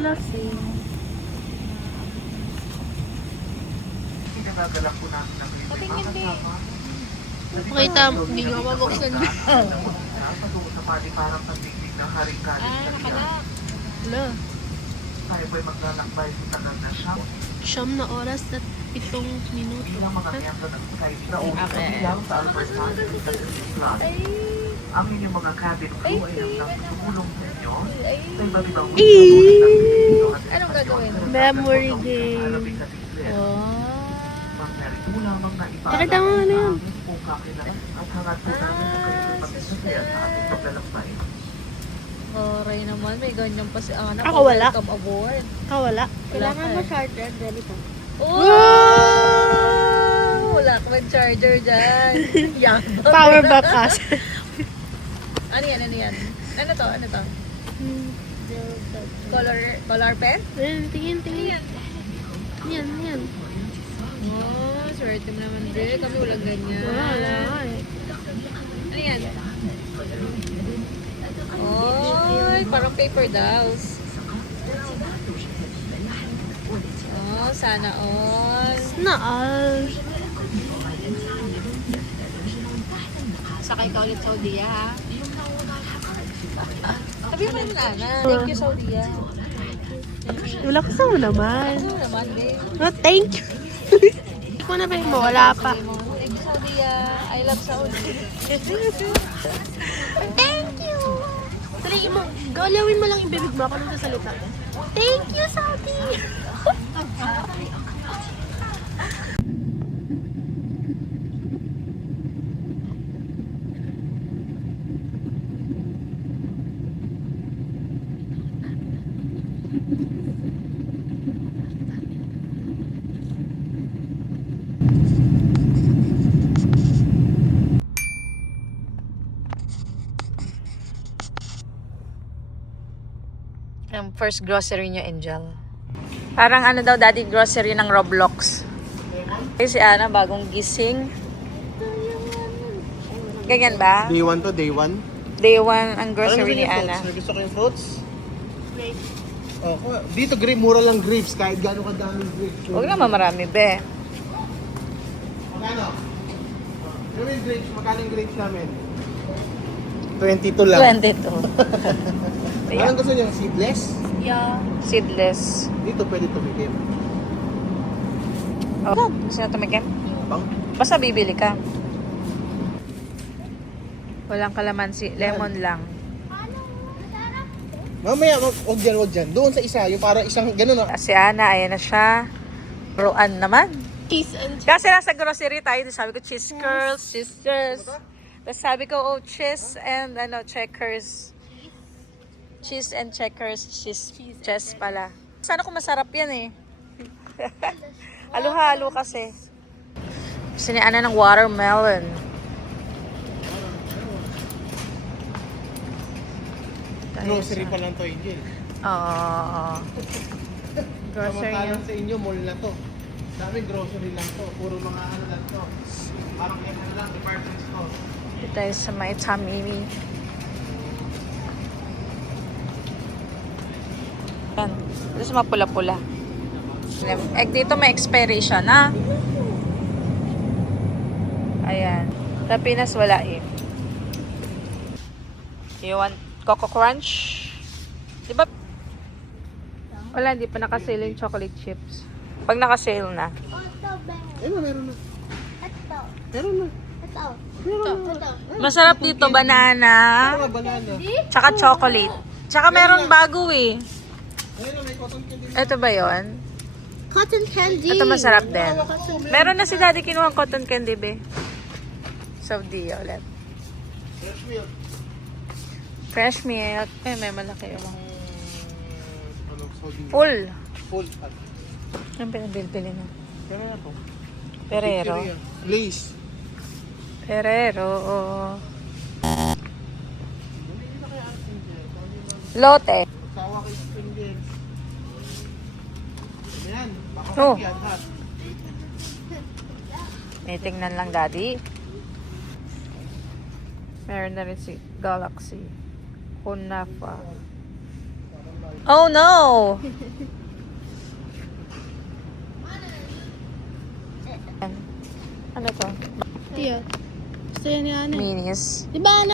Lasing. Pinagagalak po namin ang Patingin din. Pakita, hindi nyo mabuksan. Patungo sa paliparang pagdigdig ng Haring Galit sa Riyan. Nakalak. Wala. Tayo po'y maglalakbay sa tagal na siyam. Siyam na oras at 7 minuto. Ilang mga miyembro ng Skype na ulit sa bilang sa Albertan sa Club. Ang inyong mga cabin crew ay ang tumulong sa inyo sa iba't ibang Anong gagawin? Memory game. Oh. Pakita mo ano yun. At hangat po namin ang kanilang pagkasasaya sa ating paglalakbay. Oray naman, may ganyan pa si Ana. Ako wala. Welcome aboard. Wala. Kailangan mo charger. Ready pa. Wow! Wala ka may charger dyan. Yan. Power back kasi. Ano yan? Ano to? Color pen? Tingin. Yan. Oh, swerte mo naman din. Kami walang ganyan. Wala. Ano yan? Oh, parang paper dolls. Oh, sana all. Naal. Sakay ka ulit Saudia, ha? Sabi mo rin, Ana. Thank you, Saudia. Wala ka mo naman. Ano naman, babe? No, thank you. Hindi ko na ba mo? Wala pa. Thank you, Saudia. I love Saudi. Thank you. Tuloy mo. Galawin mo lang yung bibig mo. Ako nang sasalita. Thank you, Saudi. Ang first grocery niyo, Angel. Parang ano daw, daddy grocery ng Roblox. Kasi si Ana, bagong gising. Ganyan ba? Day 1 to, day 1. Day 1 ang grocery ni Ana. Gusto ko yung fruits? Oh, dito grape, mura lang grapes kahit gaano kadaming grapes. Huwag naman marami, be. Magkano? Ano yung grapes? Magkano yung grapes namin? 22 lang. 22. Anong gusto niyo? Seedless? Yeah. Seedless. Dito pwede tumikim. Oh, gusto na tumikim? Bang? Basta bibili ka. Walang kalamansi. Lemon lang. Mamaya, wag dyan. Doon sa isa, yung parang isang gano'n na. Si Ana, ayan na siya. Roan naman. Cheese and Kasi nasa grocery tayo, sabi ko, cheese curls, cheese. Tapos sabi ko, oh, cheese and checkers. Cheese and checkers, cheese pala. Sana kung masarap yan eh. Halo-halo kasi. Gusto ni Ana ng watermelon. Grocery pa lang to, Angel. Oo. Grocery niya. Samantalang sa inyo, mall na to. Sa amin, grocery lang to. Puro mga ano lang to. Parang ano lang, department store. Dito tayo sa may Tamimi. Yan. Dito sa mga pula-pula. Dito may expiration, ha? Ayan. Sa Pinas, wala eh. You want Coco Crunch? Diba? Wala, hindi pa nakasale yung chocolate chips. Pag nakasale na. Meron na. Meron na. Masarap dito, banana. Ano banana? Tsaka chocolate. Tsaka meron bago eh. Ayun, may cotton candy. Ito ba yon? cotton candy. Ito masarap din. Meron na si daddy kinuha cotton candy, be. Saudi ulit. Fresh milk. Fresh milk. Eh, may malaki yung Ano, Saudi. full. Full. Yung pinabili na. Pero na to. Ferrero. Lace. Ferrero. Oo. Lotte. Tawa kay Spindle. Ayan. Baka Oh. yan, ha? May tingnan lang, daddy. Meron na rin si Galaxy. Kunafa. Oh no! Ano to? Tiyo. Gusto yan ni Ana. Minis. Di ba, Ana?